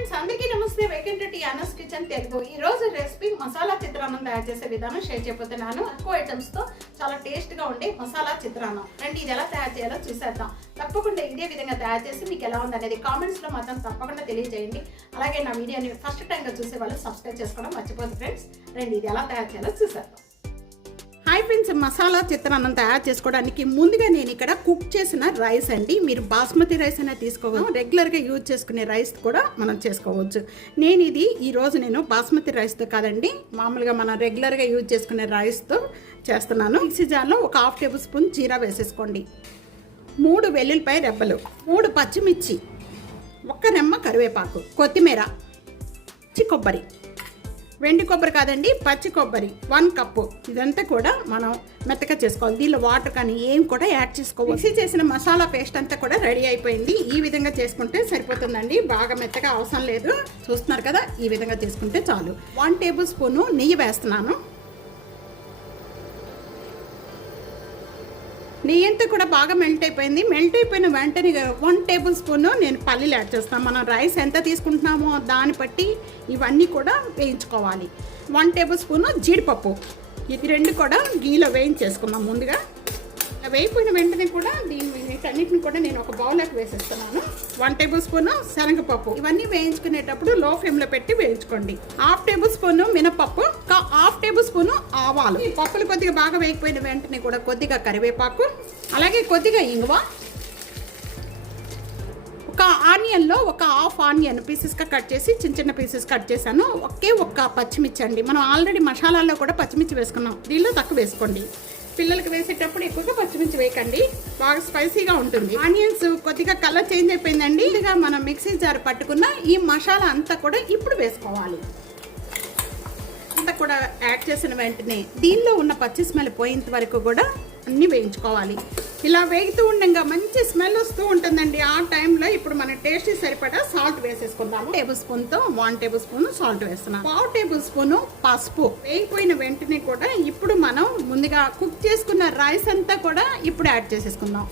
Friends అందుకే నమస్తే. Welcome to టీఆనస్ కిచెన్ తెలుగు. ఈ రోజు రెసిపీ మసాలా చిత్రాన్నం తయారు చేసే విధానం షేర్ చేయబోతున్నాను. తక్కువ ఐటమ్స్తో చాలా టేస్ట్గా ఉండే మసాలా చిత్రాన్నం. రండి ఇది ఎలా తయారు చేయాలో చూసేద్దాం. తప్పకుండా ఇదే విధంగా తయారు చేసి మీకు ఎలా ఉంది అనేది కామెంట్స్లో మాత్రం తప్పకుండా తెలియజేయండి. అలాగే నా వీడియోని ఫస్ట్ టైం గా చూసే వాళ్ళు సబ్స్క్రైబ్ చేసుకోవడం మర్చిపోదు ఫ్రెండ్స్ రండి ఇది ఎలా తయారు చేయాలో చూసేద్దాం. హాయ్ ఫ్రెండ్స్ మసాలా చిత్రాన్నం తయారు చేసుకోవడానికి ముందుగా నేను ఇక్కడ కుక్ చేసిన రైస్ అండి. మీరు బాస్మతి రైస్ అయినా తీసుకోవచ్చు. రెగ్యులర్గా యూజ్ చేసుకునే రైస్ కూడా మనం చేసుకోవచ్చు. నేను ఇది ఈరోజు నేను బాస్మతి రైస్తో కాదండి మామూలుగా మనం రెగ్యులర్గా యూజ్ చేసుకునే రైస్తో చేస్తున్నాను. మిక్సీ జార్లో ఒక హాఫ్ టేబుల్ స్పూన్ జీరా వేసేసుకోండి. మూడు వెల్లుల్లిపాయ రెబ్బలు మూడు పచ్చిమిర్చి ఒక్క రెమ్మ కరివేపాకు కొత్తిమీర పచ్చి కొబ్బరి. వెండి కొబ్బరి కాదండి పచ్చి కొబ్బరి. One cup. ఇదంతా కూడా మనం మెత్తగా చేసుకోవాలి. దీనిలో వాటర్ కానీ ఏం కూడా యాడ్ చేసుకోవాలి మిక్సీ చేసిన మసాలా పేస్ట్ అంతా కూడా రెడీ అయిపోయింది. ఈ విధంగా చేసుకుంటే సరిపోతుందండి. బాగా మెత్తగా అవసరం లేదు. చూస్తున్నారు కదా ఈ విధంగా చేసుకుంటే చాలు. వన్ టేబుల్ స్పూను నెయ్యి వేస్తున్నాను. నెయ్యి అంతా కూడా బాగా మెల్ట్ అయిపోయింది. మెల్ట్ అయిపోయిన వెంటనే వన్ టేబుల్ స్పూన్ నేను పల్లీలు యాడ్ చేస్తాను. మనం రైస్ ఎంత తీసుకుంటున్నామో దాన్ని బట్టి ఇవన్నీ కూడా వేయించుకోవాలి. వన్ టేబుల్ స్పూన్ జీడిపప్పు. ఇది రెండు కూడా గీలో వేయించేసుకున్నాం ముందుగా. వేయిపోయిన వెంటనే కూడా దీని వీటన్నిటిని కూడా నేను ఒక బౌల్లోకి వేసేస్తున్నాను. వన్ టేబుల్ స్పూన్ శనగపప్పు. ఇవన్నీ వేయించుకునేటప్పుడు లో ఫ్లేమ్లో పెట్టి వేయించుకోండి. హాఫ్ టేబుల్ స్పూన్ మినపప్పు. హాఫ్ టేబుల్ స్పూన్ ఆవాలు. పప్పులు కొద్దిగా బాగా వేగిపోయిన వెంటనే కూడా కొద్దిగా కరివేపాకు అలాగే కొద్దిగా ఇంగువ. ఒక ఆనియన్లో ఒక హాఫ్ ఆనియన్ పీసెస్గా కట్ చేసి చిన్న చిన్న పీసెస్ కట్ చేశాను. ఒకే ఒక్క పచ్చిమిర్చి అండి. మనం ఆల్రెడీ మసాలాల్లో కూడా పచ్చిమిర్చి వేసుకున్నాం. దీనిలో తక్కువ వేసుకోండి. పిల్లలకి వేసేటప్పుడు ఎక్కువగా పచ్చిమిర్చి వేయకండి. బాగా స్పైసీగా ఉంటుంది. ఆనియన్స్ కొద్దిగా కలర్ చేంజ్ అయిపోయిందండి. ఇదిగా మనం మిక్సీ జార్ పట్టుకున్న ఈ మసాలా అంతా కూడా ఇప్పుడు వేసుకోవాలి. కూడా యాడ్ చేసిన వెంటనే దీనిలో ఉన్న పచ్చి స్మెల్ పోయేంత వరకు కూడా అన్నీ వేయించుకోవాలి. ఇలా వేగుతూ ఉండగా మంచి స్మెల్ వస్తూ ఉంటుందండి. ఆ టైంలో ఇప్పుడు మన టేస్ట్ సరిపడా సాల్ట్ వేసేసుకుందాము. టేబుల్ స్పూన్తో వన్ టేబుల్ స్పూన్ సాల్ట్ వేస్తున్నాం. పావు టేబుల్ స్పూన్ పసుపు వేగిపోయిన వెంటనే కూడా ఇప్పుడు మనం ముందుగా కుక్ చేసుకున్న రైస్ అంతా కూడా ఇప్పుడు యాడ్ చేసేసుకుందాం.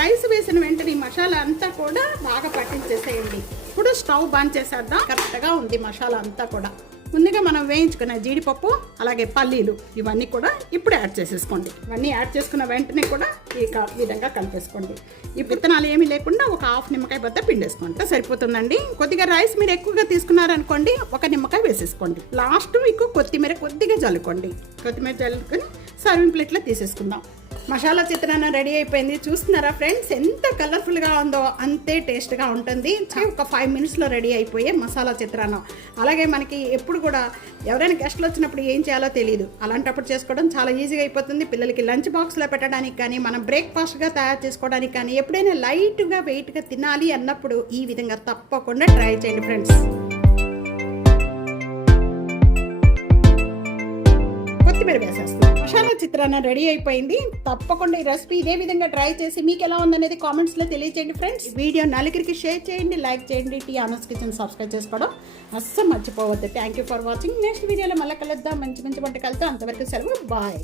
రైస్ వేసిన వెంటనే మసాలా అంతా కూడా బాగా పట్టించేసేయండి. ఇప్పుడు స్టవ్ బంద్ చేసేద్దాం. కరెక్ట్గా ఉంది మసాలా అంతా కూడా. ముందుగా మనం వేయించుకున్న జీడిపప్పు అలాగే పల్లీలు ఇవన్నీ కూడా ఇప్పుడు యాడ్ చేసేసుకోండి. ఇవన్నీ యాడ్ చేసుకున్న వెంటనే కూడా ఈ క- విధంగా కలిపేసుకోండి. ఈ విత్తనాలు ఏమీ లేకుండా ఒక హాఫ్ నిమ్మకాయ బద్ద పిండేసుకోండి. సరిపోతుందండి. కొద్దిగా రైస్ మీరు ఎక్కువగా తీసుకున్నారనుకోండి ఒక నిమ్మకాయ వేసేసుకోండి. లాస్ట్ మీకు కొత్తిమీర కొద్దిగా జల్లుకోండి. కొత్తిమీర జల్లుకొని సర్వింగ్ ప్లేట్లో తీసేసుకుందాం. మసాలా చిత్రాన్న రెడీ అయిపోయింది. చూస్తున్నారా ఫ్రెండ్స్? ఎంత కలర్ఫుల్గా ఉందో అంతే టేస్ట్గా ఉంటుంది. ఒక ఫైవ్ మినిట్స్లో రెడీ అయిపోయే మసాలా చిత్రాన్నం. అలాగే మనకి ఎప్పుడు కూడా ఎవరైనా గెస్ట్లు వచ్చినప్పుడు ఏం చేయాలో తెలియదు అలాంటప్పుడు చేసుకోవడం చాలా ఈజీగా అయిపోతుంది. పిల్లలకి లంచ్ బాక్స్లో పెట్టడానికి కానీ మనం బ్రేక్ఫాస్ట్గా తయారు చేసుకోవడానికి కానీ ఎప్పుడైనా లైట్గా వెయిట్గా తినాలి అన్నప్పుడు ఈ విధంగా తప్పకుండా ట్రై చేయండి ఫ్రెండ్స్. కొత్తిమీర వేసేస్తాం మసాలా చిత్రాన్న రెడీ అయిపోయింది. తప్పకుండా ఈ రెసిపీ ఇదే విధంగా ట్రై చేసి మీకు ఎలా ఉందనేది కామెంట్స్లో తెలియజేయండి ఫ్రెండ్స్. వీడియో నలుగురికి షేర్ చేయండి లైక్ చేయండి టీ ఆనస్ కిచెన్ సబ్స్క్రైబ్ చేసుకోవడం అస్సలు మర్చిపోవద్దు. Thank you for watching next వీడియోలో మళ్ళీ కలుద్దాం. మంచి మంచి వంటకాలతో అంతవరకు సెలవు. బాయ్